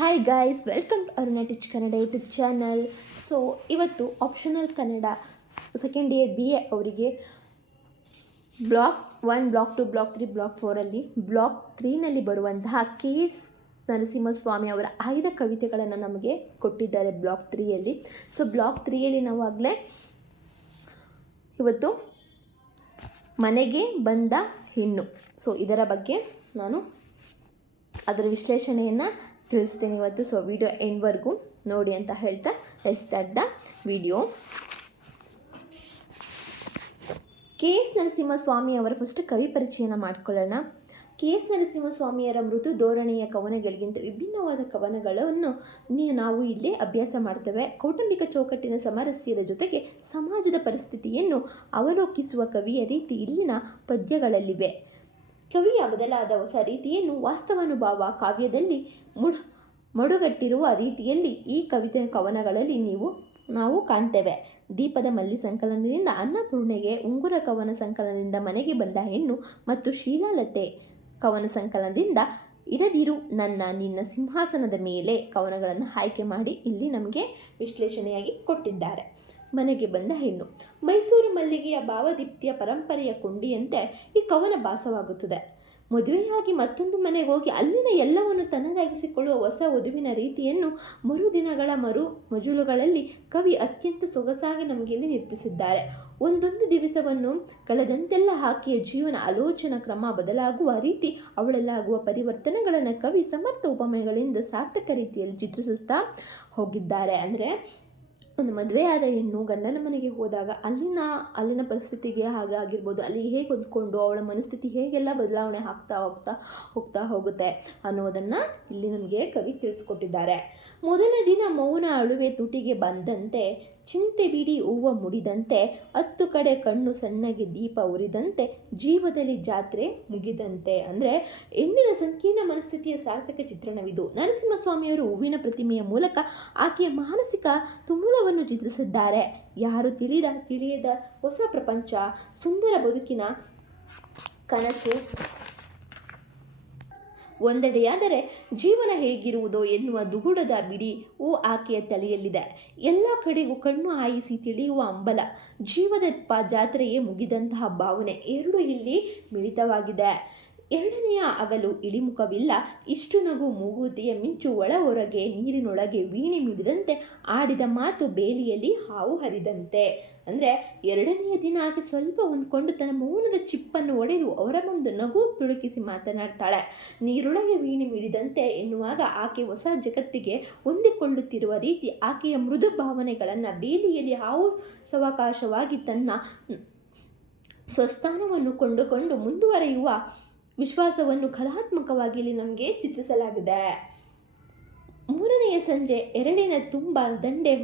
Hi guys, welcome to Aruna teach Kannada YouTube channel. So ಇವತ್ತು optional Kannada second year BA ಅವರಿಗೆ block 1, block 2, block 3, block 4ಅಲ್ಲಿ block 3ನಲ್ಲಿ ಬರುವಂತಹ KS Narasimhaswamy ಅವರ ಆಯ್ದ ಕವಿತೆಗಳನ್ನು ನಮಗೆ ಕೊಟ್ಟಿದ್ದಾರೆ ಬ್ಲಾಕ್ 3ಯಲ್ಲಿ. ಸೊ ಬ್ಲಾಕ್ 3ಯಲ್ಲಿ ನಾವು ಆಗಲೇ ಇವತ್ತು ಮನೆಗೆ ಬಂದ ಹೆಣ್ಣು, ಸೊ ಇದರ ಬಗ್ಗೆ ನಾನು ಅದರ ವಿಶ್ಲೇಷಣೆಯನ್ನು ತಿಳಿಸ್ತೇನೆ ಇವತ್ತು. ಸೊ ವಿಡಿಯೋ ಎಂಡ್ವರೆಗೂ ನೋಡಿ ಅಂತ ಹೇಳ್ತಾ let's start the video. KS Narasimhaswamy ಅವರ ಫಸ್ಟ್ ಕವಿ ಪರಿಚಯನ ಮಾಡ್ಕೊಳ್ಳೋಣ. KS ನರಸಿಂಹಸ್ವಾಮಿಯರ ಮೃದು ಧೋರಣೆಯ ಕವನಗಳಿಗಿಂತ ವಿಭಿನ್ನವಾದ ಕವನಗಳನ್ನು ನಾವು ಇಲ್ಲಿ ಅಭ್ಯಾಸ ಮಾಡ್ತೇವೆ. ಕೌಟುಂಬಿಕ ಚೌಕಟ್ಟಿನ ಸಾಮರಸ್ಯದ ಜೊತೆಗೆ ಸಮಾಜದ ಪರಿಸ್ಥಿತಿಯನ್ನು ಅವಲೋಕಿಸುವ ಕವಿಯ ರೀತಿ ಇಲ್ಲಿನ ಪದ್ಯಗಳಲ್ಲಿವೆ. ಕವಿಯ ಬದಲಾದ ಹೊಸ ರೀತಿಯನ್ನು ವಾಸ್ತವಾನುಭವ ಕಾವ್ಯದಲ್ಲಿ ಮಡುಗಟ್ಟಿರುವ ರೀತಿಯಲ್ಲಿ ಈ ಕವನಗಳಲ್ಲಿ ನಾವು ಕಾಣ್ತೇವೆ. ದೀಪದ ಮಲ್ಲಿ ಸಂಕಲನದಿಂದ ಅನ್ನಪೂರ್ಣೆಗೆ, ಉಂಗುರ ಕವನ ಸಂಕಲನದಿಂದ ಮನೆಗೆ ಬಂದ ಹೆಣ್ಣು ಮತ್ತು ಶೀಲಾಲತೆ ಕವನ ಸಂಕಲನದಿಂದ ಇಡದಿರು ನನ್ನ ನಿನ್ನ ಸಿಂಹಾಸನದ ಮೇಲೆ ಕವನಗಳನ್ನು ಆಯ್ಕೆ ಮಾಡಿ ಇಲ್ಲಿ ನಮಗೆ ವಿಶ್ಲೇಷಣೆಯಾಗಿ ಕೊಟ್ಟಿದ್ದಾರೆ. ಮನೆಗೆ ಬಂದ ಹೆಣ್ಣು ಮೈಸೂರು ಮಲ್ಲಿಗೆಯ ಭಾವದೀಪ್ತಿಯ ಪರಂಪರೆಯ ಕೊಂಡಿಯಂತೆ ಈ ಕವನ ಭಾಸವಾಗುತ್ತದೆ. ಮದುವೆಯಾಗಿ ಮತ್ತೊಂದು ಮನೆಗೆ ಹೋಗಿ ಅಲ್ಲಿನ ಎಲ್ಲವನ್ನು ತನ್ನದಾಗಿಸಿಕೊಳ್ಳುವ ಹೊಸ ವಧುವಿನ ರೀತಿಯನ್ನು ಮರುದಿನಗಳ ಮಜಲುಗಳಲ್ಲಿ ಕವಿ ಅತ್ಯಂತ ಸೊಗಸಾಗಿ ನಮಗೆ ಇಲ್ಲಿ ನಿರ್ಮಿಸಿದ್ದಾರೆ. ಒಂದೊಂದು ದಿವಸವನ್ನು ಕಳೆದಂತೆಲ್ಲ ಆಕೆಯ ಜೀವನ ಆಲೋಚನಾ ಕ್ರಮ ಬದಲಾಗುವ ರೀತಿ, ಅವಳಲ್ಲಾಗುವ ಪರಿವರ್ತನೆಗಳನ್ನು ಕವಿ ಸಮರ್ಥ ಉಪಮೆಗಳಿಂದ ಸಾರ್ಥಕ ರೀತಿಯಲ್ಲಿ ಚಿತ್ರಿಸುತ್ತಾ ಹೋಗಿದ್ದಾರೆ. ಅಂದರೆ ಒಂದು ಮದುವೆಯಾದ ಹೆಣ್ಣು ಗಂಡನ ಮನೆಗೆ ಹೋದಾಗ ಅಲ್ಲಿನ ಪರಿಸ್ಥಿತಿಗೆ ಆಗಿರ್ಬೋದು, ಅಲ್ಲಿ ಹೇಗೆ ಹೊಂದ್ಕೊಂಡು ಅವಳ ಮನಸ್ಥಿತಿ ಹೇಗೆಲ್ಲ ಬದಲಾವಣೆ ಹೋಗ್ತಾ ಹೋಗುತ್ತೆ ಅನ್ನೋದನ್ನು ಇಲ್ಲಿ ನಮಗೆ ಕವಿ ತಿಳಿಸ್ಕೊಟ್ಟಿದ್ದಾರೆ. ಮೊದಲ ದಿನ ಮೌನ ಅಳುವೆ ತುಟಿಗೆ ಬಂದಂತೆ, ಚಿಂತೆ ಬಿಡಿ ಹೂವ ಮುಡಿದಂತೆ, 10 ಕಡೆ ಕಣ್ಣು ಸಣ್ಣಗೆ ದೀಪ ಉರಿದಂತೆ, ಜೀವದಲ್ಲಿ ಜಾತ್ರೆ ಮುಗಿದಂತೆ. ಅಂದರೆ ಹೆಣ್ಣಿನ ಸಂಕೀರ್ಣ ಮನಸ್ಥಿತಿಯ ಸಾರ್ಥಕ ಚಿತ್ರಣವಿದು. ನರಸಿಂಹಸ್ವಾಮಿಯವರು ಹೂವಿನ ಪ್ರತಿಮೆಯ ಮೂಲಕ ಆಕೆಯ ಮಾನಸಿಕ ತುಮುಲವನ್ನು ಚಿತ್ರಿಸಿದ್ದಾರೆ. ಯಾರು ತಿಳಿಯದ ಹೊಸ ಪ್ರಪಂಚ, ಸುಂದರ ಬದುಕಿನ ಕನಸು ಒಂದೆಡೆಯಾದರೆ ಜೀವನ ಹೇಗಿರುವುದೋ ಎನ್ನುವ ದುಗುಡದ ಬಿಡಿ ಆಕೆಯ ತಲೆಯಲ್ಲಿದೆ. ಎಲ್ಲ ಕಡೆಗೂ ಕಣ್ಣು ಹಾಯಿಸಿ ತಿಳಿಯುವ ಹಂಬಲ, ಜೀವದ ಜಾತ್ರೆಯೇ ಮುಗಿದಂತಹ ಭಾವನೆ ಎರಡೂ ಇಲ್ಲಿ ಮಿಳಿತವಾಗಿದೆ. ಎರಡನೆಯ ಹಗಲು ಇಳಿಮುಖವಿಲ್ಲ, ಇಷ್ಟು ನಗು ಮೂಗುತಿಯ ಮಿಂಚು ಒಳ ಹೊರಗೆ ನೀರಿನೊಳಗೆ ವೀಣೆ ಮಿಡಿದಂತೆ, ಆಡಿದ ಮಾತು ಬೇಲಿಯಲ್ಲಿ ಹಾವು ಹರಿದಂತೆ. ಅಂದರೆ ಎರಡನೆಯ ದಿನ ಆಕೆ ಸ್ವಲ್ಪ ಹೊಂದ್ಕೊಂಡು ತನ್ನ ಮೌನದ ಚಿಪ್ಪನ್ನು ಒಡೆದು ಅವರ ಮುಂದೆ ನಗು ತುಳುಕಿಸಿ ಮಾತನಾಡ್ತಾಳೆ. ನೀರೊಳಗೆ ವೀಣೆ ಮಿಡಿದಂತೆ ಎನ್ನುವಾಗ ಆಕೆ ಹೊಸ ಜಗತ್ತಿಗೆ ಹೊಂದಿಕೊಳ್ಳುತ್ತಿರುವ ರೀತಿ, ಆಕೆಯ ಮೃದು ಭಾವನೆಗಳನ್ನು ಬೇಲಿಯಲ್ಲಿ ಹಾವು ಸಾವಕಾಶವಾಗಿ ತನ್ನ ಸ್ವಸ್ಥಾನವನ್ನು ಕೊಂಡುಕೊಂಡು ಮುಂದುವರೆಯುವ ವಿಶ್ವಾಸವನ್ನು ಕಲಾತ್ಮಕವಾಗಿ ಇಲ್ಲಿ ನಮಗೆ ಚಿತ್ರಿಸಲಾಗಿದೆ. ಮೂರನೆಯ ಸಂಜೆ ಎರಳಿನ ತುಂಬ ದಂಡೆ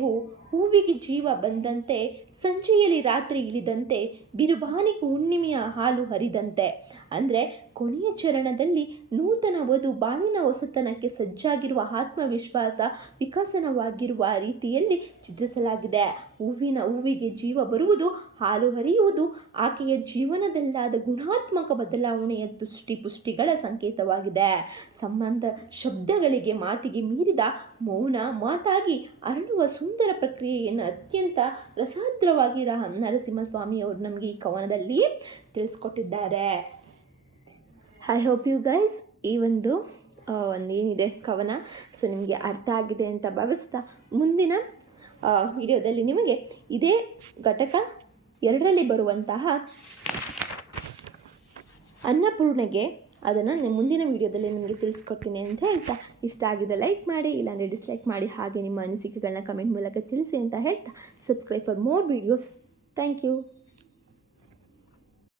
ಹೂವಿಗೆ ಜೀವ ಬಂದಂತೆ, ಸಂಜೆಯಲ್ಲಿ ರಾತ್ರಿ ಇಳಿದಂತೆ, ಬಿರುಬಾನಿಗೆ ಹುಣ್ಣಿಮೆಯ ಹಾಲು ಹರಿದಂತೆ. ಅಂದರೆ ಕೊನೆಯ ಚರಣದಲ್ಲಿ ನೂತನ ವಧು ಬಾಳಿನ ಹೊಸತನಕ್ಕೆ ಸಜ್ಜಾಗಿರುವ ಆತ್ಮವಿಶ್ವಾಸ ವಿಕಸನವಾಗಿರುವ ರೀತಿಯಲ್ಲಿ ಚಿತ್ರಿಸಲಾಗಿದೆ. ಹೂವಿಗೆ ಜೀವ ಬರುವುದು, ಹಾಲು ಹರಿಯುವುದು ಆಕೆಯ ಜೀವನದಲ್ಲಾದ ಗುಣಾತ್ಮಕ ಬದಲಾವಣೆಯ ಪುಷ್ಟಿಗಳ ಸಂಕೇತವಾಗಿದೆ. ಸಂಬಂಧ ಶಬ್ದಗಳಿಗೆ ಮಾತಿಗೆ ಮೀರಿದ ಮೌನ ಮಾತಾಗಿ ಅರಳುವ ಸುಂದರ ಪ್ರಕ್ರಿಯೆಯನ್ನು ಅತ್ಯಂತ ರಸಾದ್ರವಾಗಿ ನರಸಿಂಹಸ್ವಾಮಿ ಅವರು ನಮಗೆ ಈ ಕವನದಲ್ಲಿ ತಿಳಿಸ್ಕೊಟ್ಟಿದ್ದಾರೆ. ಐ ಹೋಪ್ ಯು ಗೈಸ್ ಈ ಒಂದು ಏನಿದೆ ಕವನ ಸೊ ನಿಮಗೆ ಅರ್ಥ ಆಗಿದೆ ಅಂತ ಭಾವಿಸ್ತಾ, ಮುಂದಿನ ವಿಡಿಯೋದಲ್ಲಿ ನಿಮಗೆ ಇದೇ ಘಟಕ 2ರಲ್ಲಿ ಬರುವಂತಹ ಅನ್ನಪೂರ್ಣೆಗೆ ಅದನ್ನು ಮುಂದಿನ ವೀಡಿಯೋದಲ್ಲಿ ನಿಮಗೆ ತಿಳಿಸ್ಕೊಡ್ತೀನಿ ಅಂತ ಹೇಳ್ತಾ, ಇಷ್ಟ ಆಗಿದೆ ಲೈಕ್ ಮಾಡಿ, ಇಲ್ಲಾಂದರೆ ಡಿಸ್ಲೈಕ್ ಮಾಡಿ, ಹಾಗೆ ನಿಮ್ಮ ಅನಿಸಿಕೆಗಳನ್ನ ಕಮೆಂಟ್ ಮೂಲಕ ತಿಳಿಸಿ ಅಂತ ಹೇಳ್ತಾ, subscribe for more videos. Thank you.